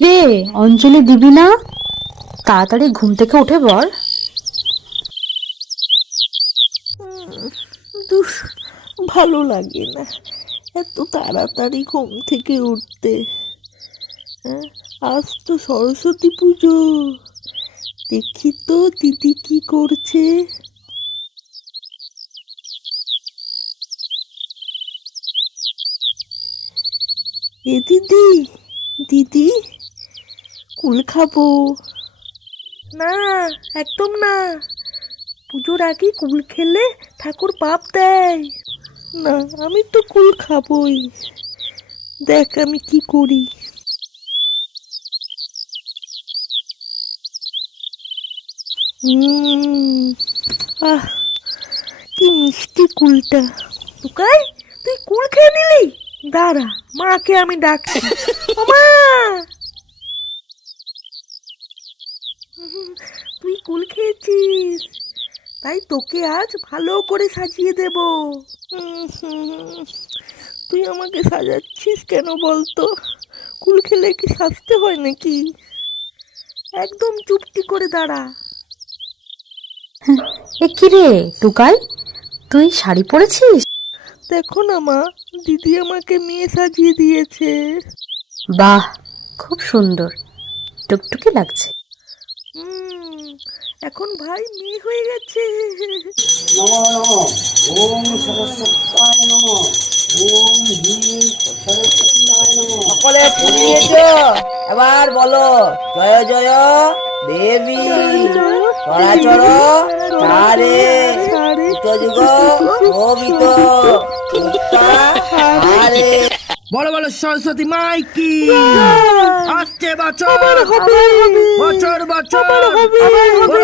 রে, অঞ্জলি দিবি না? তাড়াতাড়ি ঘুম থেকে উঠে পড়। দুস ভালো লাগে না এত তাড়াতাড়ি ঘুম থেকে উঠতে। হ্যাঁ, আজ তো সরস্বতী পুজো। দেখি তো দিদি কি করছে। এ দিদি, দিদি কুল খাবো। না, একদম না। পুজোর আগে কুল খেলে ঠাকুর পাপ দেয়। না, আমি তো কুল খাবোই। দেখ আমি কি করি। আহ, কি মিষ্টি কুলটা। টুকাই, তুই কুল খেয়ে নিলি? দাঁড়া, মাকে আমি ডাকছি। ও মা, তুই কুল খেয়েছিস, তাই তোকে আজ ভালো করে সাজিয়ে দেব। তুই আমাকে সাজাচ্ছিস কেন বলতো? কুল খেলে কি সাজতে হয় নাকি? একদম চুপটি করে দাঁড়া। এ কি রে টুকাই, তুই শাড়ি পরেছিস? দেখো না মা, দিদি আমাকে মেয়ে সাজিয়ে দিয়েছে। বাহ, খুব সুন্দর, টুকটুকি লাগছে। হুম, এখন ভাই মেয়ে হয়ে গেছে। নমো নমো। ওম সরস্বত্যায় নমো। ওম হ্রিং সরস্বত্যায় নমো। সকলে ফুল দিয়েছো, এবার বলো জয় জয় দেবী চরাচর সারে যুগ প্রভৃত মুক্তা হারে। বলো বলো সরস্বতী মাই কি। আসছে বছর, হবে, বছর বছর হবে।